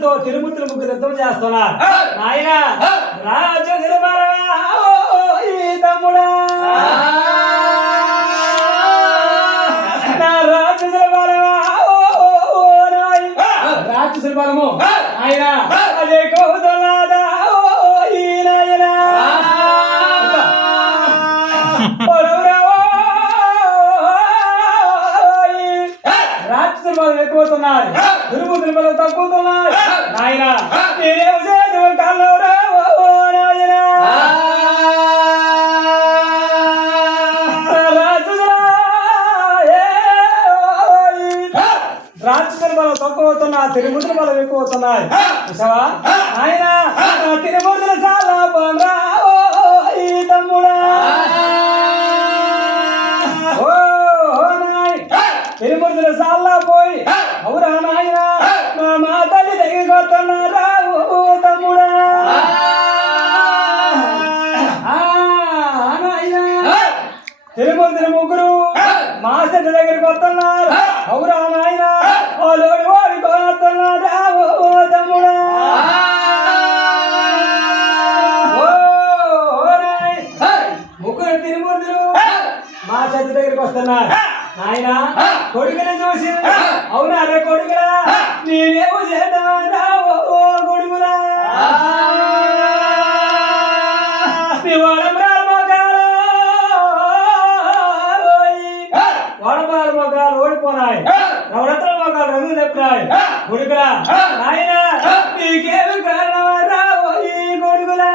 ముగ్గురుతో తిరుమతులు ముగ్గురు యుద్ధం చేస్తున్నారు. ఆయన రాజు తమ్ముడా రాక్షసుల బలము ఆయన అదే కౌతలాదా రాక్షసుల బలం ఎక్కువవుతున్నాయి, తిరుమతుల బలం తక్కువతున్నాయి. ఆయన నేనేం చేసి కల్లవరా రాక్షసుల బలం తక్కువ అవుతున్నా, తిరుమతుల బలం ఎక్కువ అవుతున్నాయి. చూసావా ఆయన తిరుమతుల చాలా బాగా తమ్ముడా తిరుమతుల సాల్లా పోయి అవురా నాయన మా తల్లి దగ్గరికి వస్తున్నారా తమ్ముడా తిరుమతుల ముగ్గురు మా చెట్టు దగ్గరికి వస్తున్నారు. అవురా నాయన ఓడి ఓడిపోతున్నారా తమ్ముడా ముగ్గురు తిరుమతులు మా చెట్టు దగ్గరికి వస్తున్నారు. ఆయన కొడుకుని చూసి అవునా రే కొడుకురా నేనేమో చేద్దామన్నా ఓ కొడుకురా వాడపాల మొగాలు ఓడిపోనాయి, నవరత్న మొగాలు రంగులు చెప్పినాయి. కొడుకురా ఆయన నీకేమి కారణమరా ఈ కొడుకురా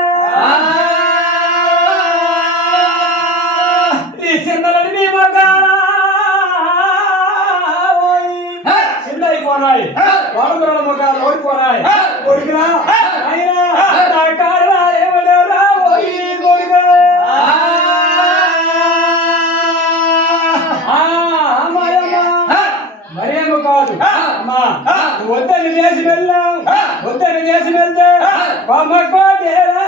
నీ చిన్నలని మీ మొగాలు అయిపోనాయి, వాడపరాల మొగాలు ఓడిపోనాయి. కొడుకురా ఆయన నా కారణాలు ఏమన్నారా ఈ కొడుకు మరేమో కాదు అమ్మా వద్దని దేశం వెళ్ళాం, వద్దని దేశం వెళ్తే కొమ్మ కోటేరా